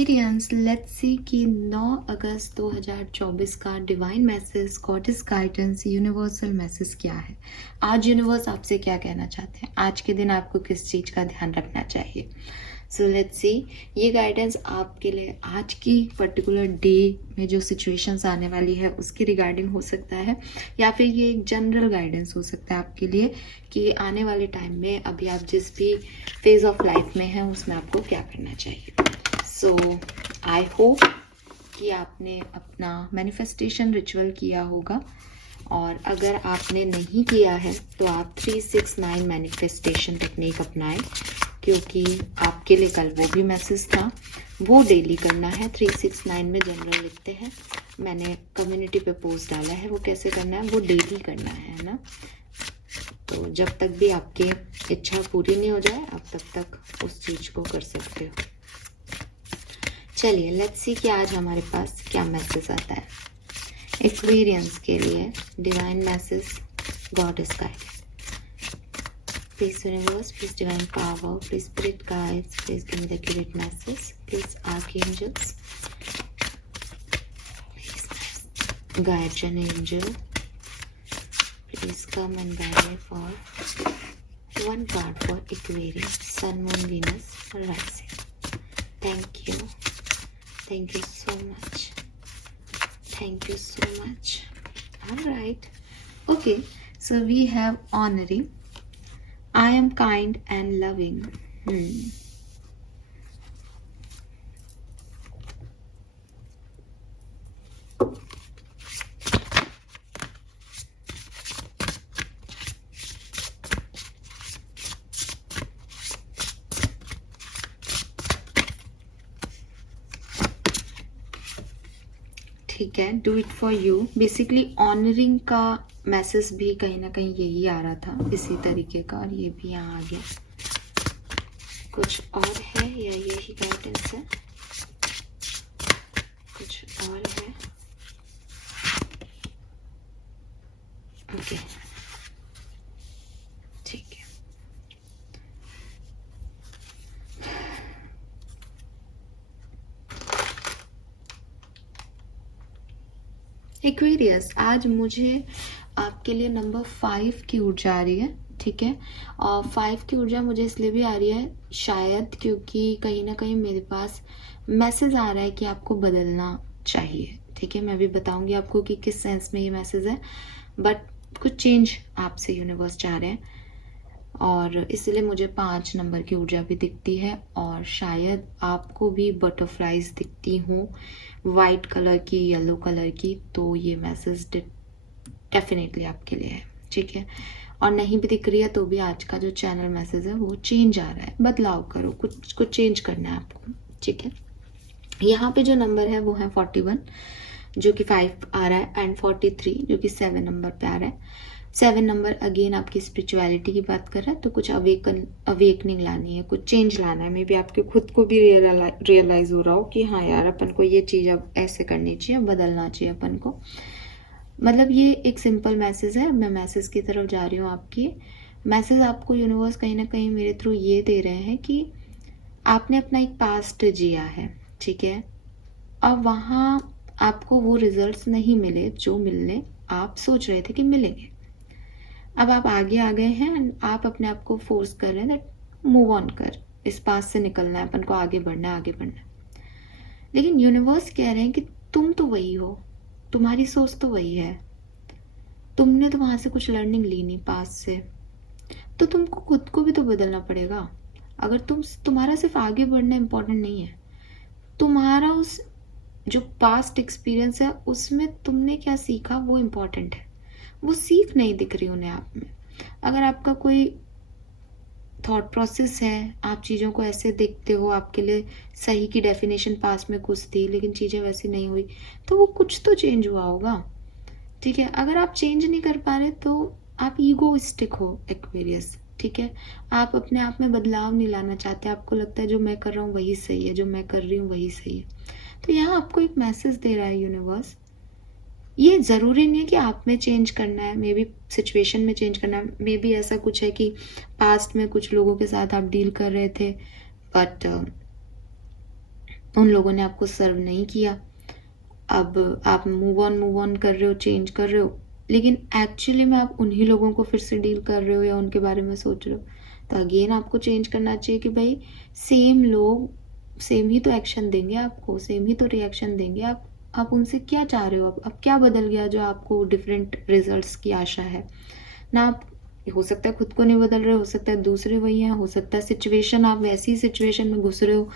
Aquarians, let's see कि 9 अगस्त 2024 का divine message, goddess guidance, universal message क्या है। आज यूनिवर्स आपसे क्या कहना चाहते हैं, आज के दिन आपको किस चीज़ का ध्यान रखना चाहिए। सो लेट्स सी, ये गाइडेंस आपके लिए आज की पर्टिकुलर डे में जो सिचुएशंस आने वाली है उसके रिगार्डिंग हो सकता है, या फिर ये एक जनरल गाइडेंस हो सकता है आपके लिए कि आने वाले टाइम में अभी आप जिस भी फेज ऑफ लाइफ में हैं उसमें आपको क्या करना चाहिए। सो आई होप कि आपने अपना मैनिफेस्टेशन रिचुअल किया होगा, और अगर आपने नहीं किया है तो आप 369 मैनिफेस्टेशन टेक्निक अपनाएं, क्योंकि आपके लिए कल वो भी मैसेज था, वो डेली करना है। 369 में जनरल लिखते हैं, मैंने कम्युनिटी पे पोस्ट डाला है, वो कैसे करना है, वो डेली करना है ना। तो जब तक भी आपकी इच्छा पूरी नहीं हो जाए आप तब तक उस चीज़ को कर सकते हो। चलिए लेट्स सी कि आज हमारे पास क्या मैसेज आता है एक्वेरियंस के लिए। Divine message, God is guide. Please universe, please divine power, please spirit guides, please give me the accurate message, please archangels, please guardian angel, please come and guide me for one card for Aquarius, Sun, Moon, Venus, Rising. Thank you. Thank you so much. Thank you so much. All right. Okay. So we have honoring. I am kind and loving. ठीक है, do it for you. Basically honouring का message भी कहीं ना कहीं यही आ रहा था, इसी तरीके का, और ये भी यहाँ आ गया। कुछ और है या यही गाइडेंस है? कुछ और है? ओके, ठीक है। एक्वेरियस, आज मुझे आपके लिए नंबर 5 की ऊर्जा आ रही है, ठीक है। और 5 की ऊर्जा मुझे इसलिए भी आ रही है शायद क्योंकि कहीं ना कहीं मेरे पास मैसेज आ रहा है कि आपको बदलना चाहिए, ठीक है। मैं भी बताऊंगी आपको कि किस सेंस में ये मैसेज है, बट कुछ चेंज आपसे यूनिवर्स चाह रहे हैं, और इसलिए मुझे 5 नंबर की ऊर्जा भी दिखती है, और शायद आपको भी बटरफ्लाइज दिखती हूँ, वाइट कलर की, येलो कलर की। तो ये मैसेज डेफिनेटली आपके लिए है, ठीक है। और नहीं भी दिख रही है तो भी आज का जो चैनल मैसेज है वो चेंज आ रहा है, बदलाव करो, कुछ चेंज करना है आपको, ठीक है। यहाँ पे जो नंबर है वो है 41 जो कि 5 आ रहा है, एंड 43 जो कि 7 नंबर पे आ रहा है। 7 नंबर अगेन आपकी स्पिरिचुअलिटी की बात कर रहा है, तो कुछ अवेकनिंग लानी है, कुछ चेंज लाना है। मे बी आपके खुद को भी रियलाइज हो रहा हो कि हाँ यार, अपन को ये चीज़ अब ऐसे करनी चाहिए, बदलना चाहिए अपन को। मतलब ये एक सिंपल मैसेज है, मैं मैसेज की तरफ जा रही हूँ आपकी। मैसेज आपको यूनिवर्स कहीं ना कहीं मेरे थ्रू ये दे रहे हैं कि आपने अपना एक पास्ट जिया है, ठीक है। अब वहाँ आपको वो रिजल्ट्स नहीं मिले जो मिलने आप सोच रहे थे कि मिलेंगे। अब आप आगे आ गए हैं, आप अपने आप को फोर्स कर रहे हैं दैट मूव ऑन कर, इस पास से निकलना है, अपन को आगे बढ़ना है, आगे बढ़ना है। लेकिन यूनिवर्स कह रहे हैं कि तुम तो वही हो, तुम्हारी सोच तो वही है, तुमने तो वहाँ से कुछ लर्निंग ली नहीं पास से, तो तुमको खुद को भी तो बदलना पड़ेगा। अगर तुम्हारा सिर्फ आगे बढ़ना इम्पोर्टेंट नहीं है, तुम्हारा उस जो पास्ट एक्सपीरियंस है उसमें तुमने क्या सीखा वो इम्पोर्टेंट है। वो सीख नहीं दिख रही उन्हें आप में। अगर आपका कोई थॉट प्रोसेस है, आप चीज़ों को ऐसे देखते हो, आपके लिए सही की डेफिनेशन पास में कुछ थी लेकिन चीज़ें वैसी नहीं हुई, तो वो कुछ तो चेंज हुआ होगा, ठीक है। अगर आप चेंज नहीं कर पा रहे तो आप ईगोइस्टिक हो एक्वेरियस, ठीक है। आप अपने आप में बदलाव नहीं लाना चाहते, आपको लगता है जो मैं कर रहा हूँ वही सही है, जो मैं कर रही हूँ वही सही है। तो यहाँ आपको एक मैसेज दे रहा है यूनिवर्स, ये ज़रूरी नहीं है कि आप में चेंज करना है, मे बी सिचुएशन में चेंज करना है, मे बी ऐसा कुछ है कि पास्ट में कुछ लोगों के साथ आप डील कर रहे थे, बट उन लोगों ने आपको सर्व नहीं किया, अब आप मूव ऑन कर रहे हो, चेंज कर रहे हो, लेकिन एक्चुअली में आप उन्हीं लोगों को फिर से डील कर रहे हो या उनके बारे में सोच रहे हो। तो अगेन आपको चेंज करना चाहिए कि भाई सेम लोग सेम ही तो एक्शन देंगे आपको, सेम ही तो रिएक्शन देंगे। आप उनसे क्या चाह रहे हो? अब क्या बदल गया जो आपको डिफरेंट रिजल्ट्स की आशा है ना? आप हो सकता है खुद को नहीं बदल रहे, हो सकता है दूसरे वही हैं, हो सकता है सिचुएशन, आप वैसी सिचुएशन में घुस रहे हो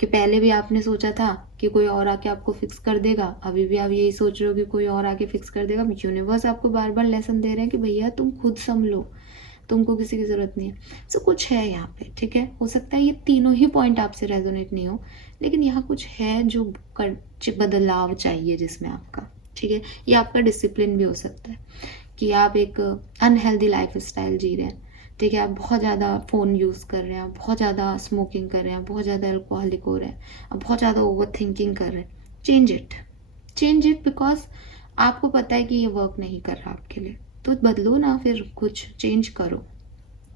कि पहले भी आपने सोचा था कि कोई और आके आपको फिक्स कर देगा, अभी भी आप यही सोच रहे हो कि कोई और आके फिक्स कर देगा। यूनिवर्स आपको बार बार लेसन दे रहे हैं कि भैया तुम खुद संभलो, तुमको किसी की ज़रूरत नहीं है। सो कुछ है यहाँ पे, ठीक है। हो सकता है ये तीनों ही पॉइंट आपसे रेजोनेट नहीं हो, लेकिन यहाँ कुछ है जो बदलाव चाहिए जिसमें आपका, ठीक है। ये आपका डिसिप्लिन भी हो सकता है कि आप एक अनहेल्दी लाइफ स्टाइल जी रहे हैं, ठीक है। आप बहुत ज़्यादा फ़ोन यूज़ कर रहे हैं, बहुत ज़्यादा स्मोकिंग कर रहे हैं, बहुत ज़्यादा अल्कोहलिक हो रहे हैं, आप बहुत ज़्यादा ओवर थिंकिंग कर रहे हैं। चेंज इट बिकॉज आपको पता है कि ये वर्क नहीं कर रहा आपके लिए, तो बदलो ना, फिर कुछ चेंज करो,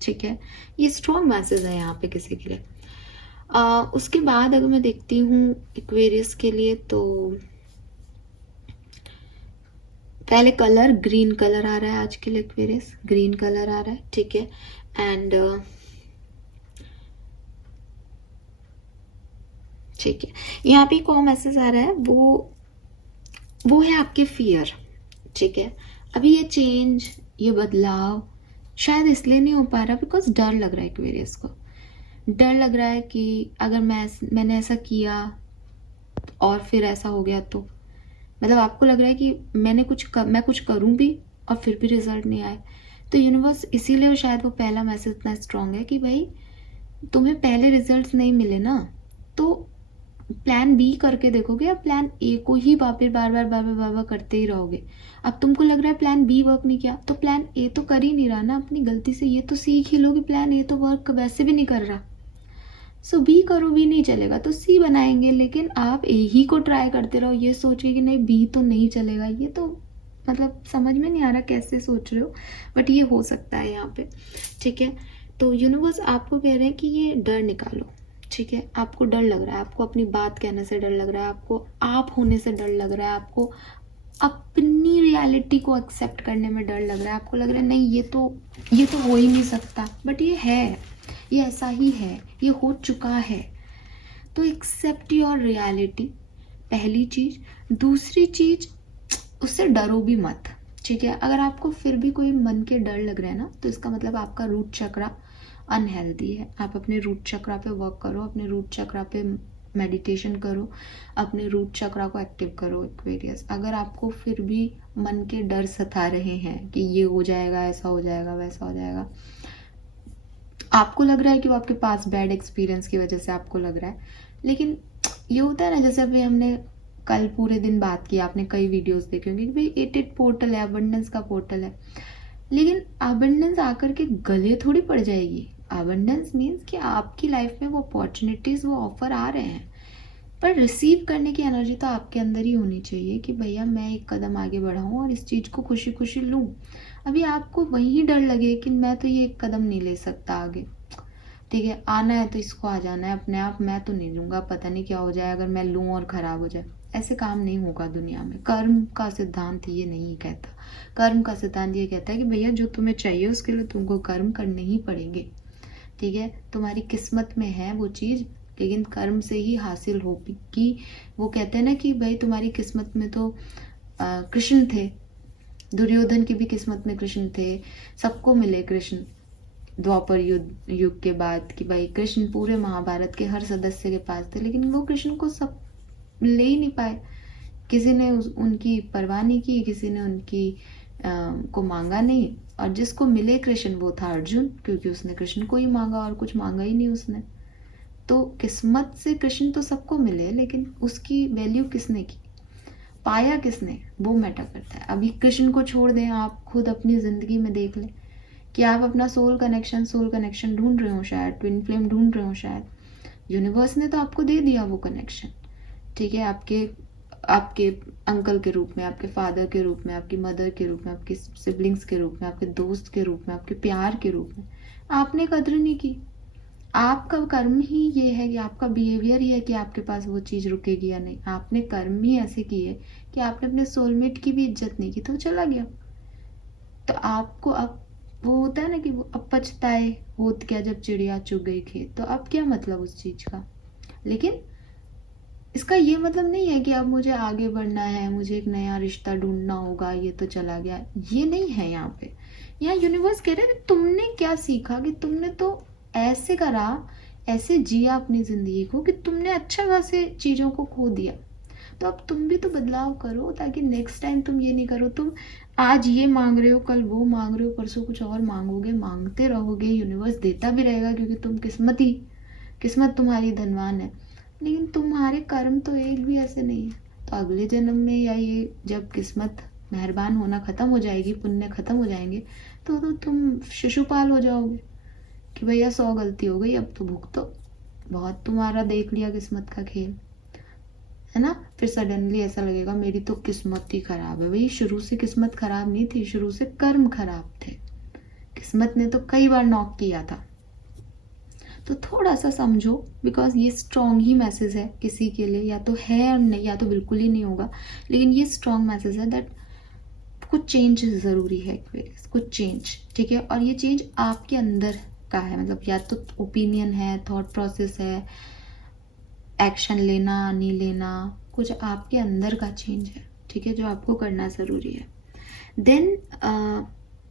ठीक है। ये स्ट्रॉन्ग मैसेज है यहाँ पे किसी के लिए। उसके बाद अगर मैं देखती हूँ एक्वेरियस के लिए, तो पहले कलर ग्रीन कलर आ रहा है आज के लिए, एक्वेरियस ग्रीन कलर आ रहा है, ठीक है। एंड ठीक है, यहाँ पे एक और मैसेज आ रहा है, वो है आपके फियर, ठीक है। अभी ये चेंज, ये बदलाव शायद इसलिए नहीं हो पा रहा बिकॉज डर लग रहा है एक्वेरियस को। डर लग रहा है कि अगर मैंने ऐसा किया और फिर ऐसा हो गया तो, मतलब आपको लग रहा है कि मैं कुछ करूं भी और फिर भी रिजल्ट नहीं आए। तो यूनिवर्स इसीलिए शायद वो पहला मैसेज इतना स्ट्रांग है कि भाई तुम्हें पहले रिजल्ट्स नहीं मिले ना, तो प्लान बी करके देखोगे या प्लान ए को ही बार बार करते ही रहोगे। अब तुमको लग रहा है प्लान बी वर्क नहीं किया, तो प्लान ए तो कर ही नहीं रहा ना अपनी गलती से, ये तो सीख ही लो कि प्लान ए तो वर्क वैसे भी नहीं कर रहा। सो बी करो, बी नहीं चलेगा तो सी बनाएंगे, लेकिन आप ए ही को ट्राई करते रहो ये सोच के कि नहीं बी तो नहीं चलेगा। ये तो मतलब समझ में नहीं आ रहा कैसे सोच रहे हो, बट ये हो सकता है यहाँ पे, ठीक है। तो यूनिवर्स आपको कह रहे हैं कि ये डर निकालो, ठीक है। आपको डर लग रहा है, आपको अपनी बात कहने से डर लग रहा है, आपको आप होने से डर लग रहा है, आपको अपनी रियलिटी को एक्सेप्ट करने में डर लग रहा है, आपको लग रहा है नहीं ये तो हो ही नहीं सकता, बट ये है, ये ऐसा ही है, ये हो चुका है। तो एक्सेप्ट योर रियलिटी, पहली चीज। दूसरी चीज, उससे डरो भी मत, ठीक है। अगर आपको फिर भी कोई मन के डर लग रहा है ना, तो इसका मतलब आपका रूट चक्रा अनहेल्दी है। आप अपने रूट चक्रा पे वर्क करो, अपने रूट चक्रा पे मेडिटेशन करो, अपने रूट चक्रा को एक्टिव करो एक्वेरियस। अगर आपको फिर भी मन के डर सता रहे हैं कि ये हो जाएगा, ऐसा हो जाएगा, वैसा हो जाएगा, आपको लग रहा है कि वो आपके पास बैड एक्सपीरियंस की वजह से आपको लग रहा है, लेकिन ये होता है ना, जैसे अभी हमने कल पूरे दिन बात की, आपने कई वीडियोस देखे होंगे कि भाई एटेड पोर्टल है, अबंडेंस का पोर्टल है, लेकिन अबंडेंस आकर के गले थोड़ी पड़ जाएगी। अबंडेंस मीन्स कि आपकी लाइफ में वो अपॉर्चुनिटीज, वो ऑफर आ रहे हैं, पर रिसीव करने की एनर्जी तो आपके अंदर ही होनी चाहिए कि भैया मैं एक कदम आगे बढ़ाऊँ और इस चीज़ को खुशी खुशी लूँ। अभी आपको वही डर लगे कि मैं तो ये एक कदम नहीं ले सकता आगे, ठीक है। आना है तो इसको आ जाना है अपने आप, मैं तो नहीं लूँगा, पता नहीं क्या हो जाए अगर मैं लूँ और ख़राब हो जाए। ऐसे काम नहीं होगा दुनिया में। कर्म का सिद्धांत ये नहीं कहता, कर्म का सिद्धांत ये कहता है कि भैया जो तुम्हें चाहिए उसके लिए तुमको कर्म करने ही पड़ेंगे, ठीक है। तुम्हारी किस्मत में है वो चीज़, लेकिन कर्म से ही हासिल होगी। वो कहते हैं ना कि भाई तुम्हारी किस्मत में तो कृष्ण थे, दुर्योधन की भी किस्मत में कृष्ण थे, सबको मिले कृष्ण द्वापर युग के बाद, कि भाई कृष्ण पूरे महाभारत के हर सदस्य के पास थे, लेकिन वो कृष्ण को सब ले ही नहीं पाए। किसी ने उनकी परवाह नहीं की, किसी ने उनकी को मांगा नहीं, और जिसको मिले कृष्ण वो था अर्जुन, क्योंकि उसने कृष्ण को ही मांगा और कुछ मांगा ही नहीं उसने। तो किस्मत से कृष्ण तो सबको मिले, लेकिन उसकी वैल्यू किसने की, पाया किसने, वो मैटर करता है। अभी कृष्ण को छोड़ दें, आप खुद अपनी जिंदगी में देख लें कि आप अपना सोल कनेक्शन ढूंढ रहे हो, शायद ट्विन फ्लेम ढूंढ रहे हो, शायद यूनिवर्स ने तो आपको दे दिया वो कनेक्शन, ठीक है। आपके अंकल के रूप में, आपके फादर के रूप में, आपकी मदर के रूप में, आपके सिबलिंग्स के रूप में, आपके दोस्त के रूप में, आपके प्यार के रूप में, आपने कदर नहीं की। आपका कर्म ही ये है कि आपका बिहेवियर ही है कि आपके पास वो चीज़ रुकेगी या नहीं। आपने कर्म ही ऐसे किए कि आपने अपने सोलमेट की भी इज्जत नहीं की तो वो चला गया। तो आपको अब वो होता है ना कि वो अब पछताए होत क्या जब चिड़िया चुग गई खेत, तो अब क्या मतलब उस चीज़ का। लेकिन इसका ये मतलब नहीं है कि अब मुझे आगे बढ़ना है, मुझे एक नया रिश्ता ढूंढना होगा, ये तो चला गया, ये नहीं है यहाँ पे। यहाँ यूनिवर्स कह रहे हैं कि तुमने क्या सीखा, कि तुमने तो ऐसे करा, ऐसे जिया अपनी ज़िंदगी को कि तुमने अच्छा खासे चीज़ों को खो दिया। तो अब तुम भी तो बदलाव करो ताकि नेक्स्ट टाइम तुम ये नहीं करो। तुम आज ये मांग रहे हो, कल वो मांग रहे हो, परसों कुछ और मांगोगे, मांगते रहोगे, यूनिवर्स देता भी रहेगा क्योंकि तुम किस्मत तुम्हारी धनवान है। लेकिन तुम्हारे कर्म तो एक भी ऐसे नहीं है। तो अगले जन्म में या ये जब किस्मत मेहरबान होना ख़त्म हो जाएगी, पुण्य ख़त्म हो जाएंगे, तो तुम शिशुपाल हो जाओगे कि भैया 100 गलती हो गई, अब तो भुगतो, बहुत तुम्हारा देख लिया किस्मत का खेल, है ना। फिर सडनली ऐसा लगेगा मेरी तो किस्मत ही खराब है। भाई शुरू से किस्मत खराब नहीं थी, शुरू से कर्म खराब थे। किस्मत ने तो कई बार नॉक किया था। तो थोड़ा सा समझो, बिकॉज ये स्ट्रॉन्ग ही मैसेज है किसी के लिए, या तो है और नहीं, या तो बिल्कुल ही नहीं होगा। लेकिन ये स्ट्रॉन्ग मैसेज है दैट कुछ चेंज ज़रूरी है, कुछ चेंज, ठीक है। और ये चेंज आपके अंदर का है, मतलब या तो ओपिनियन है, थॉट प्रोसेस है, एक्शन लेना नहीं लेना, कुछ आपके अंदर का चेंज है, ठीक है, जो आपको करना ज़रूरी है। देन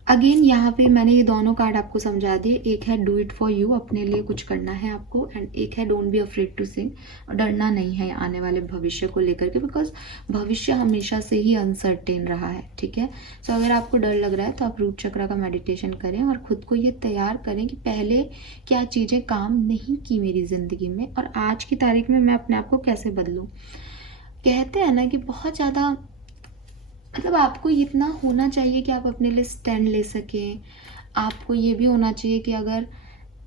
अगेन यहाँ पे मैंने ये दोनों कार्ड आपको समझा दिए। एक है डू इट फॉर यू, अपने लिए कुछ करना है आपको, एंड एक है don't be afraid to sing, और डरना नहीं है आने वाले भविष्य को लेकर के, बिकॉज भविष्य हमेशा से ही अनसर्टेन रहा है, ठीक है। सो अगर आपको डर लग रहा है तो आप रूट चक्र का मेडिटेशन करें और खुद को ये तैयार करें कि पहले क्या चीज़ें काम नहीं की मेरी ज़िंदगी में, और आज की तारीख में मैं अपने आप को कैसे बदलूँ। कहते हैं ना कि बहुत ज़्यादा, मतलब आपको इतना होना चाहिए कि आप अपने लिए स्टैंड ले सकें। आपको ये भी होना चाहिए कि अगर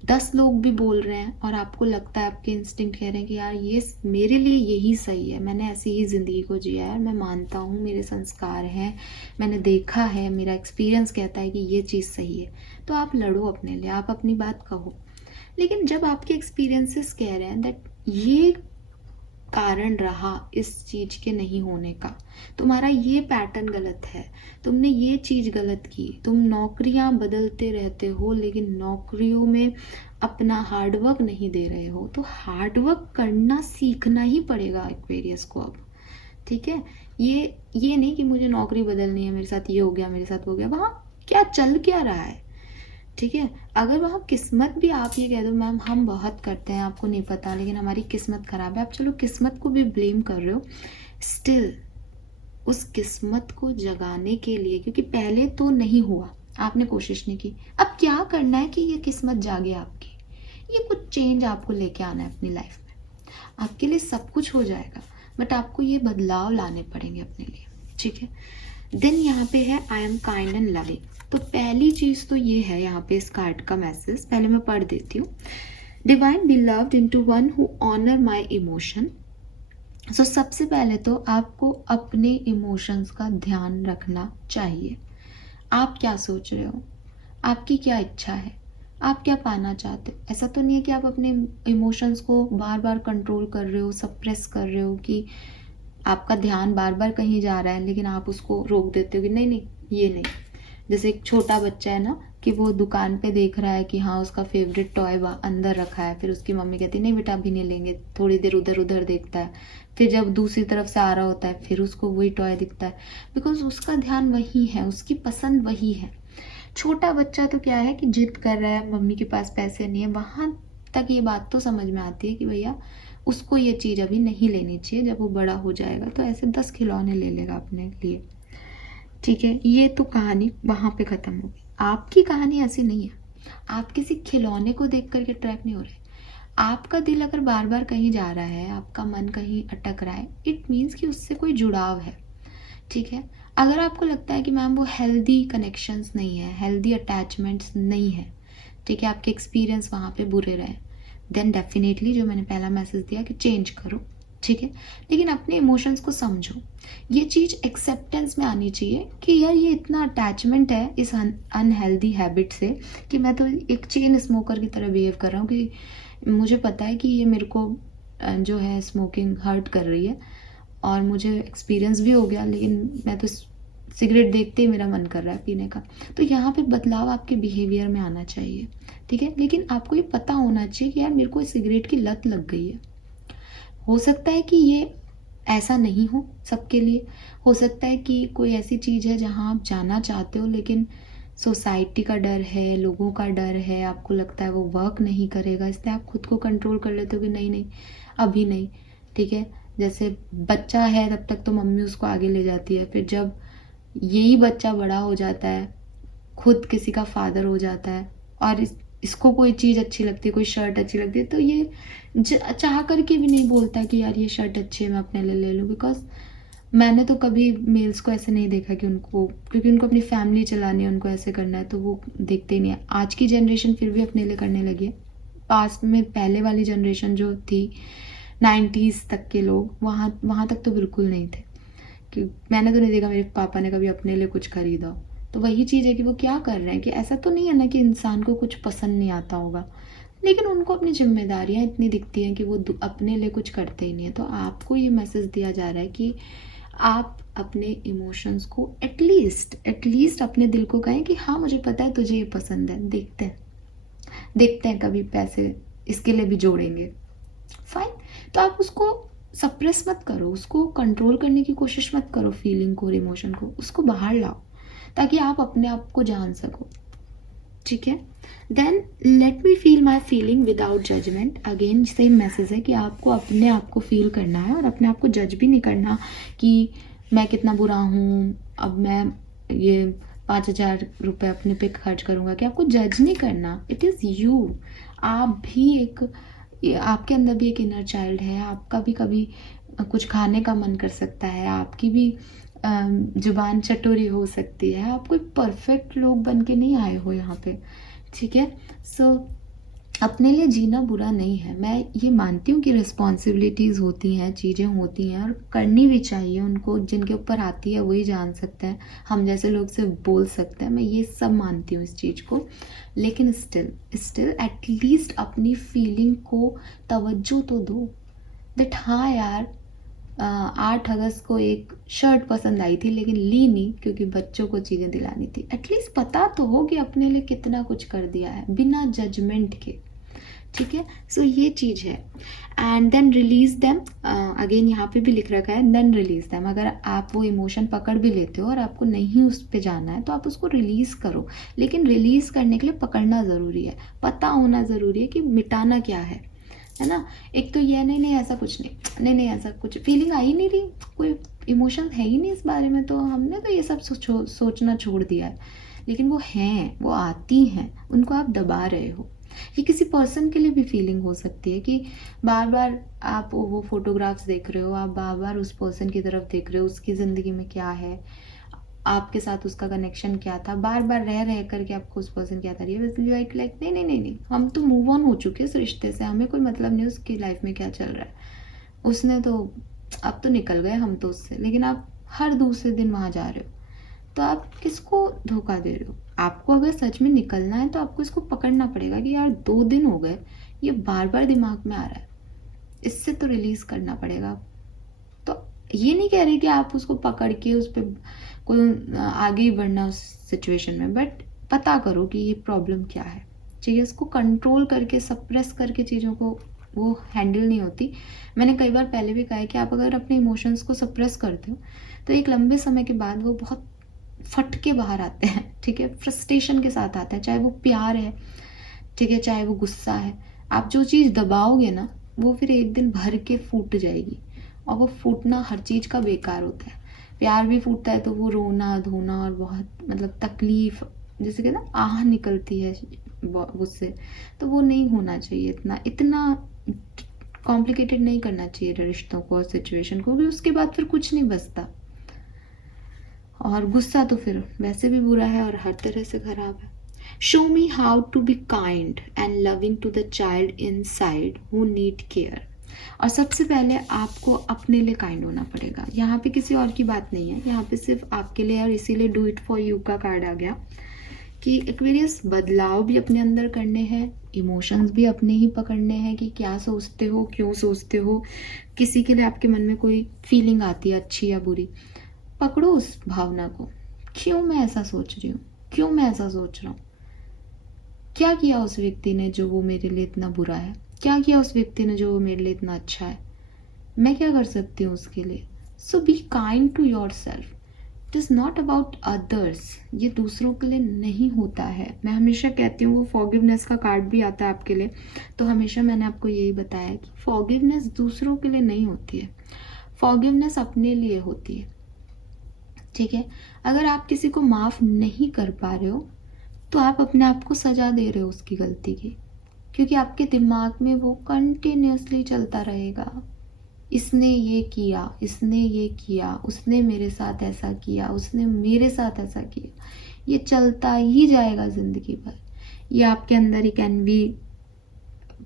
10 लोग भी बोल रहे हैं और आपको लगता है, आपके इंस्टिंक्ट कह रहे हैं कि यार ये मेरे लिए यही सही है, मैंने ऐसी ही ज़िंदगी को जिया है, मैं मानता हूँ, मेरे संस्कार हैं, मैंने देखा है, मेरा एक्सपीरियंस कहता है कि ये चीज़ सही है, तो आप लड़ो अपने लिए, आप अपनी बात कहो। लेकिन जब आपके एक्सपीरियंसेस कह रहे हैं दैट ये कारण रहा इस चीज़ के नहीं होने का, तुम्हारा ये पैटर्न गलत है, तुमने ये चीज़ गलत की, तुम नौकरियां बदलते रहते हो लेकिन नौकरियों में अपना हार्डवर्क नहीं दे रहे हो, तो हार्डवर्क करना सीखना ही पड़ेगा एक्वेरियस को अब, ठीक है। ये नहीं कि मुझे नौकरी बदलनी है, मेरे साथ ये हो गया, मेरे साथ वो हो गया, वहाँ क्या चल क्या रहा है, ठीक है। अगर वहाँ किस्मत भी, आप ये कह दो मैम हम बहुत करते हैं आपको नहीं पता, लेकिन हमारी किस्मत ख़राब है, आप चलो किस्मत को भी ब्लेम कर रहे हो, स्टिल उस किस्मत को जगाने के लिए, क्योंकि पहले तो नहीं हुआ, आपने कोशिश नहीं की, अब क्या करना है कि ये किस्मत जागे आपकी, ये कुछ चेंज आपको लेके आना है अपनी लाइफ में। आपके लिए सब कुछ हो जाएगा, बट आपको ये बदलाव लाने पड़ेंगे अपने लिए, ठीक है। देन यहाँ पे है I am kind and loving. तो पहली चीज़ तो ये है यहाँ पे इस कार्ड का मैसेज, पहले मैं पढ़ देती हूँ। Divine be loved into one who honour my emotion. So सबसे पहले तो आपको अपने इमोशंस का ध्यान रखना चाहिए। आप क्या सोच रहे हो, आपकी क्या इच्छा है, आप क्या पाना चाहते हो। ऐसा तो नहीं है कि आप अपने इमोशंस को बार बार कंट्रोल कर रहे हो, सप्रेस कर रहे हो, कि आपका ध्यान बार बार कहीं जा रहा है लेकिन आप उसको रोक देते हो कि नहीं नहीं ये नहीं। जैसे एक छोटा बच्चा है ना, कि वो दुकान पे देख रहा है कि हाँ उसका फेवरेट टॉय अंदर रखा है, फिर उसकी मम्मी कहती नहीं बेटा अभी नहीं लेंगे, थोड़ी देर उधर उधर देखता है, फिर जब दूसरी तरफ से आ रहा होता है फिर उसको वही टॉय दिखता है, बिकॉज उसका ध्यान वही है, उसकी पसंद वही है। छोटा बच्चा तो क्या है कि जिद कर रहा है, मम्मी के पास पैसे नहीं है, वहाँ तक ये बात तो समझ में आती है कि भैया उसको ये चीज़ अभी नहीं लेनी चाहिए, जब वो बड़ा हो जाएगा तो ऐसे 10 खिलौने ले लेगा अपने लिए, ठीक है। ये तो कहानी वहाँ पे ख़त्म हो गई। आपकी कहानी ऐसी नहीं है, आप किसी खिलौने को देख करके ट्रैक नहीं हो रहे। आपका दिल अगर बार बार कहीं जा रहा है, आपका मन कहीं अटक रहा है, इट मीन्स कि उससे कोई जुड़ाव है, ठीक है। अगर आपको लगता है कि मैम वो हेल्दी कनेक्शंस नहीं है, हेल्दी अटैचमेंट्स नहीं है, ठीक है, आपके एक्सपीरियंस वहाँ पे बुरे रहे, देन डेफिनेटली जो मैंने पहला मैसेज दिया कि चेंज करो, ठीक है। लेकिन अपने इमोशंस को समझो, ये चीज़ एक्सेप्टेंस में आनी चाहिए कि यार ये इतना अटैचमेंट है इस अनहेल्दी हैबिट से कि मैं तो एक चेन स्मोकर की तरह बिहेव कर रहा हूँ कि मुझे पता है कि ये मेरे को जो है स्मोकिंग हर्ट कर रही है और मुझे एक्सपीरियंस भी हो गया, लेकिन मैं तो सिगरेट देखते ही मेरा मन कर रहा है पीने का। तो यहाँ पे बदलाव आपके बिहेवियर में आना चाहिए, ठीक है। लेकिन आपको ये पता होना चाहिए कि यार मेरे को सिगरेट की लत लग गई है। हो सकता है कि ये ऐसा नहीं हो सबके लिए, हो सकता है कि कोई ऐसी चीज़ है जहाँ आप जाना चाहते हो लेकिन सोसाइटी का डर है, लोगों का डर है, आपको लगता है वो वर्क नहीं करेगा, इसलिए आप खुद को कंट्रोल कर लेते हो कि नहीं नहीं अभी नहीं, ठीक है। जैसे बच्चा है तब तक तो मम्मी उसको आगे ले जाती है, फिर जब यही बच्चा बड़ा हो जाता है, खुद किसी का फादर हो जाता है और इसको कोई चीज़ अच्छी लगती है, कोई शर्ट अच्छी लगती है, तो ये चाह करके भी नहीं बोलता कि यार ये शर्ट अच्छी है मैं अपने लिए ले लूँ। बिकॉज मैंने तो कभी मेल्स को ऐसे नहीं देखा कि उनको, क्योंकि उनको अपनी फैमिली चलानी है, उनको ऐसे करना है, तो वो देखते ही नहीं है। आज की जनरेशन फिर भी अपने लिए करने लगी है। पास्ट में पहले वाली जनरेशन जो थी 90s तक के लोग, वहाँ वहाँ तक तो बिल्कुल नहीं थे कि मैंने तो नहीं देखा मेरे पापा ने कभी अपने लिए कुछ खरीदा। तो वही चीज़ है कि वो क्या कर रहे हैं कि ऐसा तो नहीं है ना कि इंसान को कुछ पसंद नहीं आता होगा, लेकिन उनको अपनी जिम्मेदारियां इतनी दिखती हैं कि वो अपने लिए कुछ करते ही नहीं है। तो आपको ये मैसेज दिया जा रहा है कि आप अपने इमोशंस को एटलीस्ट अपने दिल को कहें कि हाँ मुझे पता है तुझे ये पसंद है, देखते हैं कभी पैसे इसके लिए भी जोड़ेंगे, फाइन। तो आप उसको सप्रेस मत करो, उसको कंट्रोल करने की कोशिश मत करो, फीलिंग को और इमोशन को, उसको बाहर लाओ ताकि आप अपने आप को जान सको, ठीक है। Then let me feel my feeling without judgement. Again same message है कि आपको अपने आप को फील करना है और अपने आप को जज भी नहीं करना कि मैं कितना बुरा हूँ, अब मैं ये 5,000 रुपये अपने पे खर्च करूँगा, कि आपको जज नहीं करना। It is you. आप भी एक, आपके अंदर भी एक इनर चाइल्ड है, आपका भी कभी कुछ खाने का मन कर सकता है, आपकी भी जुबान चटोरी हो सकती है, आप कोई परफेक्ट लोग बन के नहीं आए हो यहाँ पे, ठीक है। सो अपने लिए जीना बुरा नहीं है। मैं ये मानती हूँ कि रिस्पॉन्सिबिलिटीज़ होती हैं, चीज़ें होती हैं और करनी भी चाहिए, उनको जिनके ऊपर आती है वही जान सकते हैं, हम जैसे लोग सिर्फ बोल सकते हैं, मैं ये सब मानती हूँ इस चीज़ को। लेकिन स्टिल एटलीस्ट अपनी फीलिंग को तवज्जो तो दो, दैट हाँ यार 8 अगस्त को एक शर्ट पसंद आई थी लेकिन ली नहीं क्योंकि बच्चों को चीज़ें दिलानी थी। एटलीस्ट पता तो हो कि अपने लिए कितना कुछ कर दिया है बिना जजमेंट के, ठीक है। सो ये चीज़ है। And then release them, again यहाँ पे भी लिख रखा है देन रिलीज दैम। अगर आप वो इमोशन पकड़ भी लेते हो और आपको नहीं उस पर जाना है तो आप उसको रिलीज़ करो, लेकिन रिलीज़ करने के लिए पकड़ना ज़रूरी है, पता होना ज़रूरी है कि मिटाना क्या है ना। एक तो ये नहीं ऐसा कुछ नहीं ऐसा कुछ, फीलिंग आ ही नहीं रही, कोई इमोशन है ही नहीं इस बारे में, तो हमने तो ये सब सोचना छोड़ दिया है। लेकिन वो हैं, वो आती हैं, उनको आप दबा रहे हो। ये किसी पर्सन के लिए भी फीलिंग हो सकती है कि बार बार आप वो फोटोग्राफ्स देख रहे हो, आप बार बार उस पर्सन की तरफ देख रहे हो, उसकी ज़िंदगी में क्या है, आपके साथ उसका कनेक्शन क्या था, बार बार रह करके आपको उस पर्सन की याद आ रही है। लाइक नहीं, हम तो मूव ऑन हो चुके हैं इस रिश्ते से, हमें कोई मतलब नहीं उसकी लाइफ में क्या चल रहा है, उसने तो अब तो निकल गए हम तो उससे, लेकिन आप हर दूसरे दिन वहाँ जा रहे हो, तो आप किसको धोखा दे रहे हो। आपको अगर सच में निकलना है तो आपको इसको पकड़ना पड़ेगा कि यार 2 दिन हो गए, ये बार बार दिमाग में आ रहा है, इससे तो रिलीज़ करना पड़ेगा। तो ये नहीं कह रही कि आप उसको पकड़ के उस पर कोई आगे ही बढ़ना उस सिचुएशन में, बट पता करो कि ये प्रॉब्लम क्या है, ठीक है। इसको कंट्रोल करके सप्रेस करके चीज़ों को वो हैंडल नहीं होती। मैंने कई बार पहले भी कहा है कि आप अगर अपने इमोशंस को सप्रेस करते हो तो एक लंबे समय के बाद वो बहुत फट के बाहर आते हैं, ठीक है, फ्रस्ट्रेशन के साथ आते हैं, चाहे वो प्यार है, ठीक है, चाहे वो गुस्सा है। आप जो चीज़ दबाओगे ना वो फिर एक दिन भर के फूट जाएगी, और वो फूटना हर चीज़ का बेकार होता है। प्यार भी फूटता है तो वो रोना धोना और बहुत मतलब तकलीफ, जैसे कि ना आह निकलती है गुस्से, तो वो नहीं होना चाहिए। इतना कॉम्प्लिकेटेड नहीं करना चाहिए रिश्तों को और सिचुएशन को, भी उसके बाद फिर कुछ नहीं बचता। और गुस्सा तो फिर वैसे भी बुरा है और हर तरह से खराब है। Show me how to be kind and loving to the child inside who need care. और सबसे पहले आपको अपने लिए काइंड होना पड़ेगा। यहाँ पे किसी और की बात नहीं है, यहाँ पे सिर्फ आपके लिए, और इसीलिए डू इट फॉर यू का कार्ड आ गया कि एक्वेरियस बदलाव भी अपने अंदर करने हैं, इमोशंस भी अपने ही पकड़ने हैं कि क्या सोचते हो, क्यों सोचते हो। किसी के लिए आपके मन में कोई फीलिंग आती है अच्छी या बुरी, पकड़ो उस भावना को। क्यों मैं ऐसा सोच रही हूँ, क्यों मैं ऐसा सोच रहा हूँ, क्या किया उस व्यक्ति ने जो वो मेरे लिए इतना बुरा है, क्या किया उस व्यक्ति ने जो वो मेरे लिए इतना अच्छा है, मैं क्या कर सकती हूँ उसके लिए। So be kind to yourself. It is not about others, ये दूसरों के लिए नहीं होता है। मैं हमेशा कहती हूँ, वो फॉरगिवनेस का कार्ड भी आता है आपके लिए, तो हमेशा मैंने आपको यही बताया कि फॉरगिवनेस दूसरों के लिए नहीं होती है, फॉरगिवनेस अपने लिए होती है। ठीक है, अगर आप किसी को माफ़ नहीं कर पा रहे हो तो आप अपने आप को सजा दे रहे हो उसकी गलती की, क्योंकि आपके दिमाग में वो कंटिन्यूसली चलता रहेगा, इसने ये किया, इसने ये किया, उसने मेरे साथ ऐसा किया, उसने मेरे साथ ऐसा किया, ये चलता ही जाएगा ज़िंदगी भर। ये आपके अंदर एक एनवी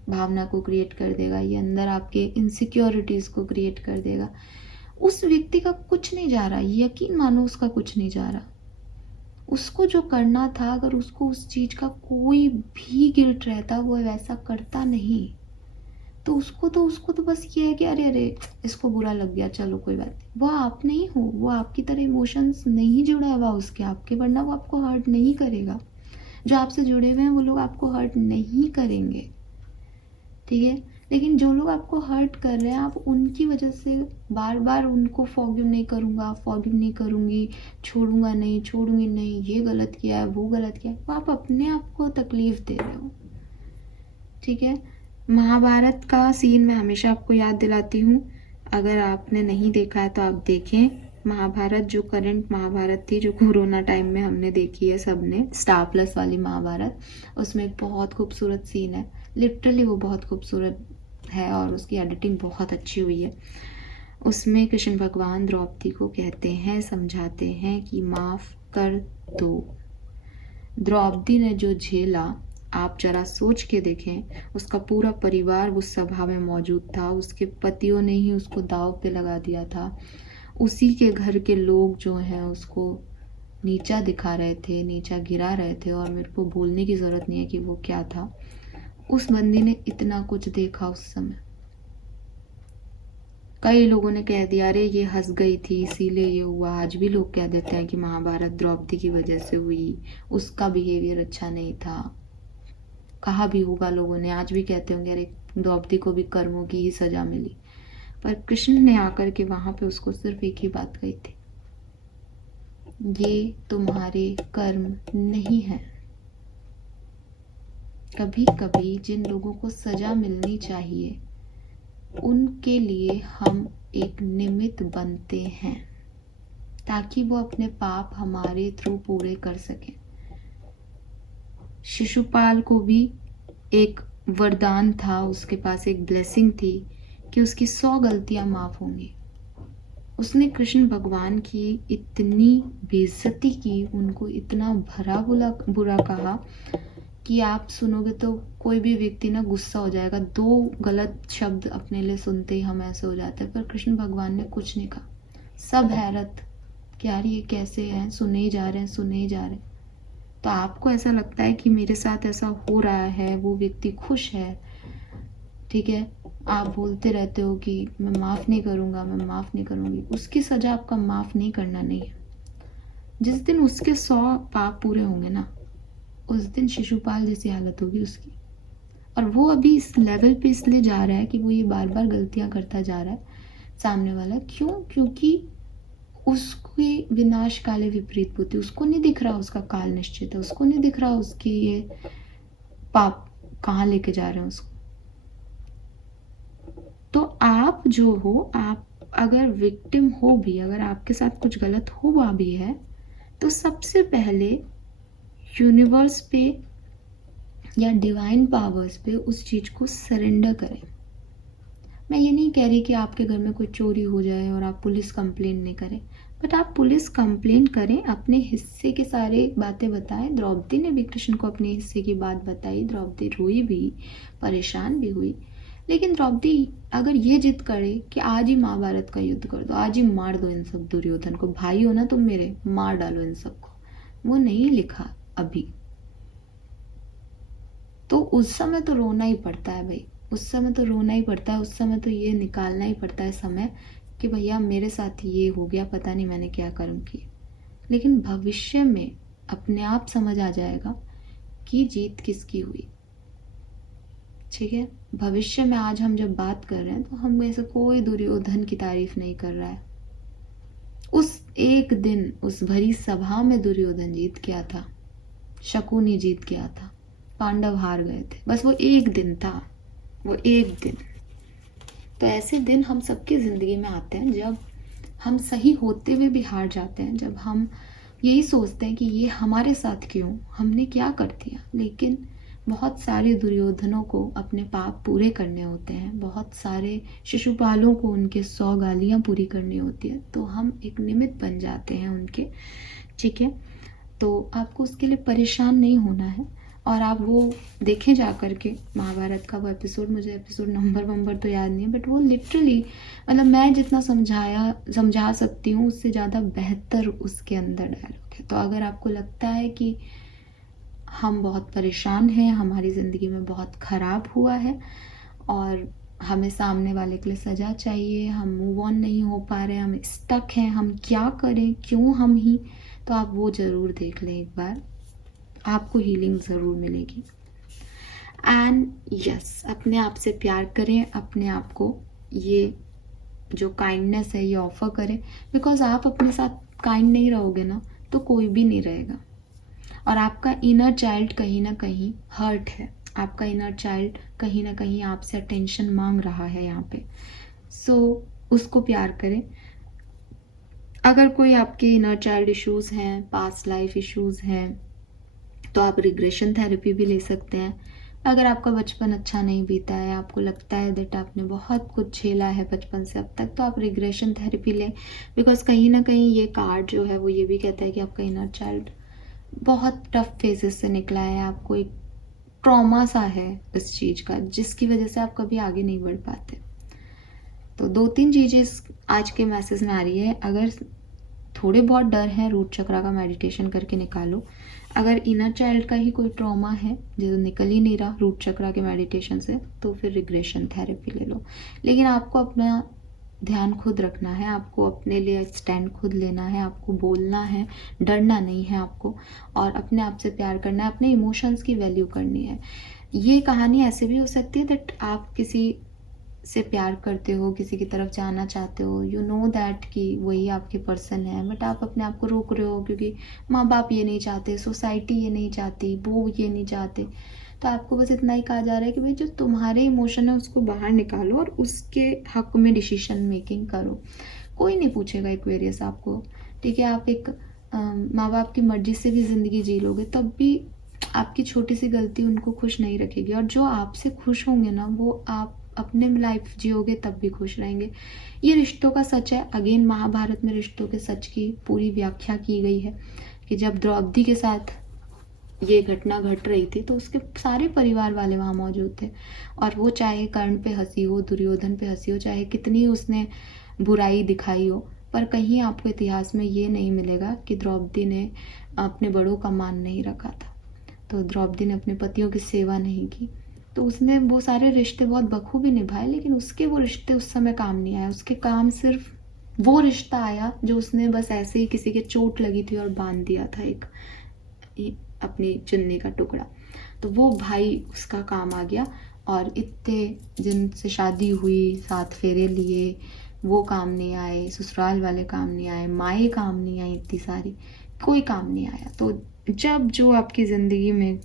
भावना को क्रिएट कर देगा, ये अंदर आपके इनसिक्योरिटीज़ को क्रिएट कर देगा। उस व्यक्ति का कुछ नहीं जा रहा, यकीन मानो उसका कुछ नहीं जा रहा। उसको जो करना था, अगर उसको उस चीज़ का कोई भी गिल्ट रहता, वो वैसा करता नहीं। तो उसको तो बस ये है कि अरे अरे इसको बुरा लग गया, चलो कोई बात नहीं। वो आप नहीं हो, वो आपकी तरह इमोशंस नहीं जुड़ा हुआ उसके आपके, वरना वो आपको हर्ट नहीं करेगा। जो आपसे जुड़े हुए हैं वो लोग आपको हर्ट नहीं करेंगे, ठीक है। लेकिन जो लोग आपको हर्ट कर रहे हैं, आप उनकी वजह से बार बार उनको फॉरगिव नहीं करूँगा, फॉरगिव नहीं करूँगी, छोड़ूंगा नहीं, छोड़ूंगी नहीं, ये गलत किया है, वो गलत किया है, वो आप अपने आप को तकलीफ दे रहे हो, ठीक है। महाभारत का सीन मैं हमेशा आपको याद दिलाती हूँ, अगर आपने नहीं देखा है तो आप देखें। महाभारत जो करंट महाभारत थी, जो कोरोना टाइम में हमने देखी है सबने, स्टार प्लस वाली महाभारत, उसमें एक बहुत खूबसूरत सीन है, लिटरली वो बहुत खूबसूरत है और उसकी एडिटिंग बहुत अच्छी हुई है। उसमें कृष्ण भगवान द्रौपदी को कहते हैं, समझाते हैं कि माफ़ कर दो। द्रौपदी ने जो झेला, आप जरा सोच के देखें, उसका पूरा परिवार उस सभा में मौजूद था, उसके पतियों ने ही उसको दांव पे लगा दिया था, उसी के घर के लोग जो हैं उसको नीचा दिखा रहे थे, नीचा गिरा रहे थे, और मेरे को बोलने की ज़रूरत नहीं है कि वो क्या था। उस बंदी ने इतना कुछ देखा उस समय। कई लोगों ने कह दिया अरे ये हंस गई थी इसीलिए ये हुआ। आज भी लोग कह देते हैं कि महाभारत द्रौपदी की वजह से हुई, उसका बिहेवियर अच्छा नहीं था। कहा भी होगा लोगों ने, आज भी कहते होंगे अरे द्रौपदी को भी कर्मों की ही सजा मिली। पर कृष्ण ने आकर के वहां पे उसको सिर्फ एक ही बात कही थी, ये तुम्हारे कर्म नहीं है। कभी कभी जिन लोगों को सजा मिलनी चाहिए उनके लिए हम एक निमित्त बनते हैं, ताकि वो अपने पाप हमारे थ्रू पूरे कर सकें। शिशुपाल को भी एक वरदान था, उसके पास एक ब्लेसिंग थी कि उसकी 100 गलतियां माफ होंगी। उसने कृष्ण भगवान की इतनी बेइज्जती की, उनको इतना भरा बुरा कहा कि आप सुनोगे तो कोई भी व्यक्ति ना गुस्सा हो जाएगा। 2 गलत शब्द अपने लिए सुनते ही हम ऐसे हो जाते हैं, पर कृष्ण भगवान ने कुछ नहीं कहा। सब हैरत कि यार ये कैसे हैं, सुने ही जा रहे हैं, सुने ही जा रहे हैं। तो आपको ऐसा लगता है कि मेरे साथ ऐसा हो रहा है, वो व्यक्ति खुश है, ठीक है, आप बोलते रहते हो कि मैं माफ़ नहीं करूँगा, मैं माफ़ नहीं करूँगी। उसकी सज़ा आपका माफ़ नहीं करना नहीं है। जिस दिन उसके 100 पाप पूरे होंगे ना, उस दिन शिशुपाल जैसी हालत होगी उसकी। और वो अभी इस लेवल पे इसलिए जा रहा है कि वो ये बार बार गलतियां करता जा रहा है सामने वाला। क्यों? क्योंकि उसके विनाश काले विपरीत बुद्धि, उसको नहीं दिख रहा उसका काल निश्चित है, उसको नहीं दिख रहा उसकी ये पाप कहाँ लेके जा रहे हैं उसको। तो आप जो हो, आप अगर विक्टिम हो भी, अगर आपके साथ कुछ गलत हुआ भी है, तो सबसे पहले यूनिवर्स पे या डिवाइन पावर्स पे उस चीज़ को सरेंडर करें। मैं ये नहीं कह रही कि आपके घर में कोई चोरी हो जाए और आप पुलिस कंप्लेन नहीं करें, बट आप पुलिस कंप्लेन करें, अपने हिस्से के सारे बातें बताएं। द्रौपदी ने भी कृष्ण को अपने हिस्से की बात बताई, द्रौपदी रोई भी, परेशान भी हुई, लेकिन द्रौपदी अगर ये जिद करे कि आज ही महाभारत का युद्ध कर दो, आज ही मार दो इन सब दुर्योधन को, भाई हो ना तुम मेरे, मार डालो इन सबको, वो नहीं लिखा अभी, तो उस समय तो रोना ही पड़ता है भाई, उस समय तो रोना ही पड़ता है, उस समय तो ये निकालना ही पड़ता है समय कि भैया मेरे साथ ये हो गया, पता नहीं मैंने क्या कर्म किए। लेकिन भविष्य में अपने आप समझ आ जाएगा कि जीत किसकी हुई। ठीक है, भविष्य में आज हम जब बात कर रहे हैं तो हम में से कोई दुर्योधन की तारीफ नहीं कर रहा है। उस एक दिन उस भरी सभा में दुर्योधन जीत गया था, शकुनी जीत गया था, पांडव हार गए थे, बस वो एक दिन था, वो एक दिन। तो ऐसे दिन हम सबकी ज़िंदगी में आते हैं जब हम सही होते हुए भी हार जाते हैं, जब हम यही सोचते हैं कि ये हमारे साथ क्यों, हमने क्या कर दिया। लेकिन बहुत सारे दुर्योधनों को अपने पाप पूरे करने होते हैं, बहुत सारे शिशुपालों को उनके 100 गालियाँ पूरी करनी होती है, तो हम एक निमित्त बन जाते हैं उनके। ठीक है, तो आपको उसके लिए परेशान नहीं होना है, और आप वो देखें जा कर के महाभारत का वो एपिसोड, मुझे एपिसोड नंबर तो याद नहीं है, बट वो लिटरली मतलब मैं जितना समझा सकती हूँ उससे ज़्यादा बेहतर उसके अंदर डायलॉग है। तो अगर आपको लगता है कि हम बहुत परेशान हैं, हमारी ज़िंदगी में बहुत ख़राब हुआ है और हमें सामने वाले के लिए सज़ा चाहिए, हम मूव ऑन नहीं हो पा रहे हैं, हम स्टक हैं, हम क्या करें, क्यों हम ही, तो आप वो ज़रूर देख लें एक बार, आपको हीलिंग ज़रूर मिलेगी। एंड यस, अपने आप से प्यार करें, अपने आप को ये जो काइंडनेस है ये ऑफर करें, बिकॉज आप अपने साथ काइंड नहीं रहोगे ना तो कोई भी नहीं रहेगा। और आपका इनर चाइल्ड कहीं ना कहीं हर्ट है, आपका इनर चाइल्ड कहीं ना कहीं आपसे अटेंशन मांग रहा है यहाँ पे, सो उसको प्यार करें। अगर कोई आपके इनर चाइल्ड इश्यूज़ हैं, पास्ट लाइफ इश्यूज़ हैं, तो आप रिग्रेशन थेरेपी भी ले सकते हैं। अगर आपका बचपन अच्छा नहीं बीता है, आपको लगता है दैट आपने बहुत कुछ झेला है बचपन से अब तक, तो आप रिग्रेशन थेरेपी लें, बिकॉज कहीं ना कहीं ये कार्ड जो है वो ये भी कहता है कि आपका इनर चाइल्ड बहुत टफ फेजेस से निकला है, आपको एक ट्रॉमा सा है इस चीज़ का, जिसकी वजह से आप कभी आगे नहीं बढ़ पाते। तो 2-3 चीज़ें आज के मैसेज में आ रही है। अगर थोड़े बहुत डर है, रूट चक्रा का मेडिटेशन करके निकालो। अगर इनर चाइल्ड का ही कोई ट्रॉमा है जो निकल ही नहीं रहा रूट चक्रा के मेडिटेशन से, तो फिर रिग्रेशन थेरेपी ले लो। लेकिन आपको अपना ध्यान खुद रखना है, आपको अपने लिए स्टैंड खुद लेना है, आपको बोलना है, डरना नहीं है आपको, और अपने आप से प्यार करना है, अपने इमोशंस की वैल्यू करनी है। ये कहानी ऐसे भी हो सकती है दैट आप किसी से प्यार करते हो, किसी की तरफ जाना चाहते हो, यू नो दैट कि वही आपके पर्सन है, बट आप अपने आप को रोक रहे हो क्योंकि माँ बाप ये नहीं चाहते, सोसाइटी ये नहीं चाहती, वो ये नहीं चाहते। तो आपको बस इतना ही कहा जा रहा है कि भाई जो तुम्हारे इमोशन है उसको बाहर निकालो और उसके हक में डिसीजन मेकिंग करो। कोई नहीं पूछेगा एक्वेरियस आपको, ठीक है। आप एक माँ बाप की मर्जी से भी ज़िंदगी जी लोगे तब भी आपकी छोटी सी गलती उनको खुश नहीं रखेगी, और जो आपसे खुश होंगे ना वो आप अपने लाइफ जियोगे तब भी खुश रहेंगे। ये रिश्तों का सच है। अगेन महाभारत में रिश्तों के सच की पूरी व्याख्या की गई है कि जब द्रौपदी के साथ ये घटना घट रही थी तो उसके सारे परिवार वाले वहाँ मौजूद थे, और वो चाहे कर्ण पे हंसी हो, दुर्योधन पे हंसी हो, चाहे कितनी उसने बुराई दिखाई हो, पर कहीं आपको इतिहास में ये नहीं मिलेगा कि द्रौपदी ने अपने बड़ों का मान नहीं रखा था, तो द्रौपदी ने अपने पतियों की सेवा नहीं की, तो उसने वो सारे रिश्ते बहुत बखूबी निभाए, लेकिन उसके वो रिश्ते उस समय काम नहीं आए। उसके काम सिर्फ वो रिश्ता आया जो उसने बस ऐसे ही किसी के चोट लगी थी और बांध दिया था एक अपनी चुन्नी का टुकड़ा, तो वो भाई उसका काम आ गया। और इतने जिनसे शादी हुई, 7 फेरे लिए, वो काम नहीं आए, ससुराल वाले काम नहीं आए, माएँ काम नहीं आई, इतनी सारी कोई काम नहीं आया। तो जब जो आपकी ज़िंदगी में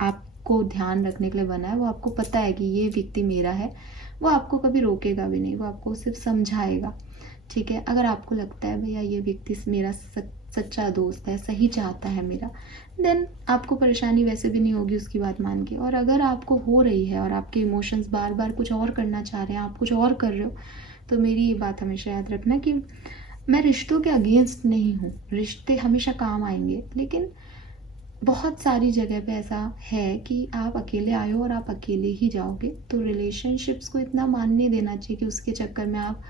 आपको ध्यान रखने के लिए बना है, वो आपको पता है कि ये व्यक्ति मेरा है, वो आपको कभी रोकेगा भी नहीं, वो आपको सिर्फ समझाएगा, ठीक है। अगर आपको लगता है भैया ये व्यक्ति मेरा सच्चा दोस्त है, सही चाहता है मेरा, देन आपको परेशानी वैसे भी नहीं होगी उसकी बात मान के। और अगर आपको हो रही है और आपके इमोशंस बार बार कुछ और करना चाह रहे हैं, आप कुछ और कर रहे हो, तो मेरी ये बात हमेशा याद रखना कि मैं रिश्तों के अगेंस्ट नहीं हूँ, रिश्ते हमेशा काम आएंगे, लेकिन बहुत सारी जगह पे ऐसा है कि आप अकेले आए हो और आप अकेले ही जाओगे, तो रिलेशनशिप्स को इतना मान नहीं देना चाहिए कि उसके चक्कर में आप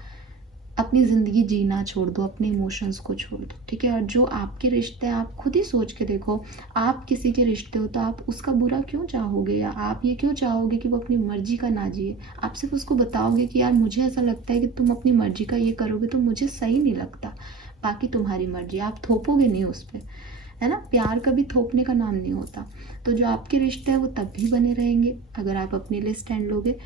अपनी ज़िंदगी जीना छोड़ दो, अपने इमोशंस को छोड़ दो, ठीक है। और जो आपके रिश्ते हैं, आप खुद ही सोच के देखो, आप किसी के रिश्ते हो तो आप उसका बुरा क्यों चाहोगे, या आप ये क्यों चाहोगे कि वो अपनी मर्जी का ना जिए। आप सिर्फ उसको बताओगे कि यार मुझे ऐसा लगता है कि तुम अपनी मर्जी का ये करोगे तो मुझे सही नहीं लगता, बाकी तुम्हारी मर्जी। आप थोपोगे नहीं उस पर, है ना। प्यार कभी थोपने का नाम नहीं होता। तो जो आपके रिश्ते हैं वो तब भी बने रहेंगे अगर आप अपने लिए स्टैंड लोगे,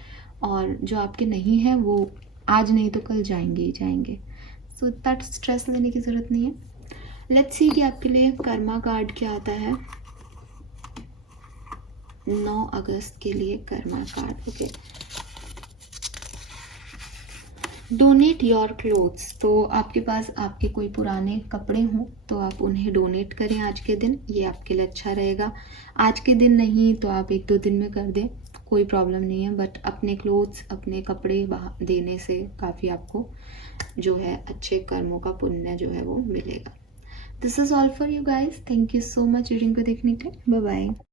और जो आपके नहीं हैं वो आज नहीं तो कल जाएंगे ही जाएंगे। सो इतना स्ट्रेस लेने की ज़रूरत नहीं है। लेट्स सी कि आपके लिए कर्मा कार्ड क्या आता है 9 अगस्त के लिए। Karma card, okay. Donate your clothes. तो आपके पास आपके कोई पुराने कपड़े हों तो आप उन्हें डोनेट करें आज के दिन, ये आपके लिए अच्छा रहेगा। आज के दिन नहीं तो आप 1-2 दिन में कर दें, कोई प्रॉब्लम नहीं है। बट अपने क्लोथ्स, अपने कपड़े देने से काफ़ी आपको जो है अच्छे कर्मों का पुण्य जो है वो मिलेगा। This is all for you guys. Thank you so much reading को देखने के लिए। Bye bye.